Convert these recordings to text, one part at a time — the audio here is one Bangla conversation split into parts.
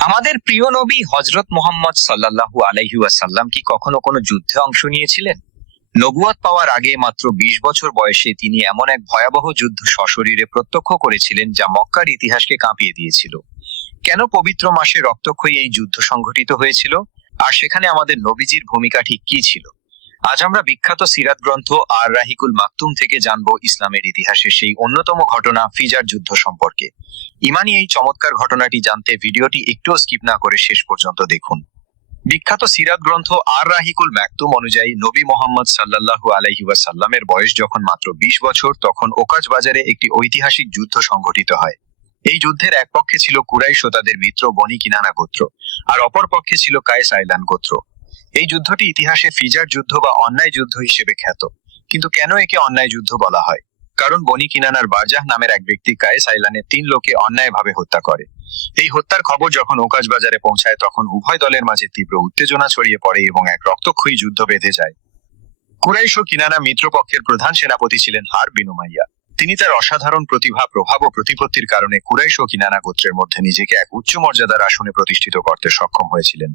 আমাদের প্রিয় নবী হযরত মুহাম্মদ সাল্লাল্লাহু আলাইহি ওয়াসাল্লাম কি কখনো কোনো যুদ্ধে অংশ নিয়েছিলেন? নবুয়ত পাওয়ার আগে মাত্র ২০ বছর বয়সে তিনি এমন এক ভয়াবহ যুদ্ধ সশরীরে প্রত্যক্ষ করেছিলেন যা মক্কার ইতিহাসকে কাঁপিয়ে দিয়েছিল। কেন পবিত্র মাসে রক্তক্ষয়ী এই যুদ্ধ সংঘটিত হয়েছিল, আর সেখানে আমাদের নবীজির ভূমিকা ঠিক কি ছিল? আজ আমরা বিখ্যাত সিরাত গ্রন্থ আর রাহিকুল মাকতুম থেকে জানবো ইসলামের ইতিহাসের সেই অন্যতম ঘটনা ফিজার যুদ্ধ সম্পর্কে। ইমানি এই চমৎকার ঘটনাটি জানতে ভিডিওটি একটুও স্কিপ না করে শেষ পর্যন্ত দেখুন। বিখ্যাত সিরাত গ্রন্থ আর রাহিকুল মাকতুম অনুযায়ী নবী মোহাম্মদ সাল্লাল্লাহু আলাইহি ওয়াসাল্লামের বয়স যখন মাত্র ২০ বছর, তখন ওকাজ বাজারে একটি ঐতিহাসিক যুদ্ধ সংঘটিত হয়। এই যুদ্ধের এক পক্ষে ছিল কুরাইশ ও তাদের মিত্র বনি কিনানা গোত্র, আর অপর পক্ষে ছিল কায়েস আইলান গোত্র। এই যুদ্ধটি ইতিহাসে ফিজার যুদ্ধ বা অন্যায় যুদ্ধ হিসেবে খ্যাত। কিন্তু কেন একে অন্যায় যুদ্ধ বলা হয়? কারণ বনি কিনানার বারজাহ নামের এক ব্যক্তি কায়েস আইলানের ৩ লোককে অন্যায়ভাবে হত্যা করে। এই হত্যার খবর যখন ওকাজ বাজারে পৌঁছায়, তখন উভয় দলের মাঝে তীব্র উত্তেজনা ছড়িয়ে পড়ে এবং এক রক্তক্ষয়ী যুদ্ধ বেঁধে যায়। কুরাইশ ও কিনানা মিত্রপক্ষের প্রধান সেনাপতি ছিলেন হারব বিন উমাইয়া। তিনি তার অসাধারণ প্রতিভা, প্রভাব ও প্রতিপত্তির কারণে কুরাইশ ও কিনানা গোত্রের মধ্যে নিজেকে এক উচ্চ মর্যাদার আসনে প্রতিষ্ঠিত করতে সক্ষম হয়েছিলেন।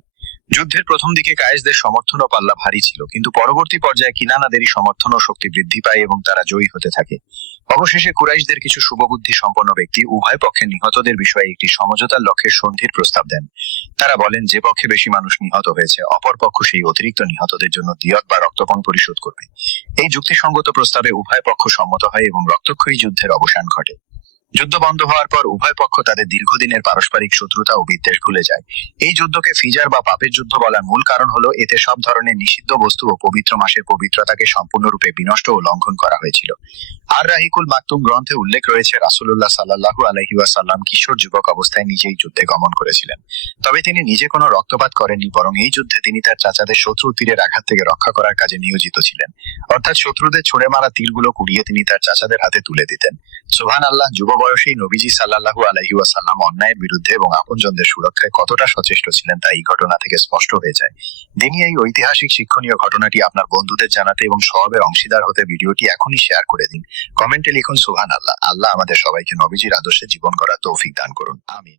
যুদ্ধের প্রথম দিকে কায়েসদের সমর্থন ও পাল্লা ভারী ছিল, কিন্তু পরবর্তী পর্যায়ে কিনানাদেরই সমর্থন ও শক্তি বৃদ্ধি পায় এবং তারা জয়ী হতে থাকে। অবশেষে কুরাইশদের কিছু শুভবুদ্ধি সম্পন্ন ব্যক্তি উভয় পক্ষে নিহতদের বিষয়ে একটি সমঝোতার লক্ষ্যে সন্ধির প্রস্তাব দেন। তারা বলেন, যে পক্ষে বেশি মানুষ নিহত হয়েছে, অপর পক্ষ সেই অতিরিক্ত নিহতদের জন্য দিয়ত বা রক্তপণ পরিশোধ করবে। এই যুক্তিসঙ্গত প্রস্তাবে উভয় পক্ষ সম্মত হয় এবং রক্তক্ষয়ী যুদ্ধের অবসান ঘটে। যুদ্ধ বন্ধ হওয়ার পর উভয় পক্ষ তাদের দীর্ঘদিনের পারস্পরিক শত্রুতা ও বিদ্বেষ ভুলে যায়। এই যুদ্ধকে ফিজার বা পাপের যুদ্ধ বলার মূল কারণ হলো এতে সব ধরনের নিষিদ্ধ বস্তু ও পবিত্র মাসের পবিত্রতাকে সম্পূর্ণরূপে বিনষ্ট ও লঙ্ঘন করা হয়েছিল। আর রাহিকুল মাকতুম গ্রন্থে উল্লেখ রয়েছে, রাসূলুল্লাহ সাল্লাল্লাহু আলাইহি ওয়াসাল্লাম কিশোর যুবক অবস্থায় নিজেই যুদ্ধে গমন করেছিলেন। তবে তিনি নিজে কোনো রক্তপাত করেননি, বরং এই যুদ্ধে তিনি তার চাচাদের শত্রু তীরের আঘাত থেকে রক্ষা করার কাজে নিয়োজিত ছিলেন। অর্থাৎ শত্রুদের ছুড়ে মারা তীরগুলো কুড়িয়ে তিনি তার চাচাদের হাতে তুলে দিতেন। সুবহানাল্লাহ! যুব বয়সেই নবীজি সাল্লাল্লাহু আলাইহি ওয়াসাল্লাম অন্যায়ের বিরুদ্ধে এবং আপনজনদের সুরক্ষায় কতটা সচেষ্ট ছিলেন তা এই ঘটনা থেকে স্পষ্ট হয়ে যায়। দিনই এই ঐতিহাসিক শিক্ষণীয় ঘটনাটি আপনার বন্ধুদের জানাতে এবং সওয়াবের অংশীদার হতে ভিডিওটি এখনই শেয়ার করে দিন। কমেন্টে লিখুন সুবহানাল্লাহ। আল্লাহ আমাদের সবাইকে নবীজির আদর্শে জীবন গড়ার তৌফিক দান করুন। আমিন।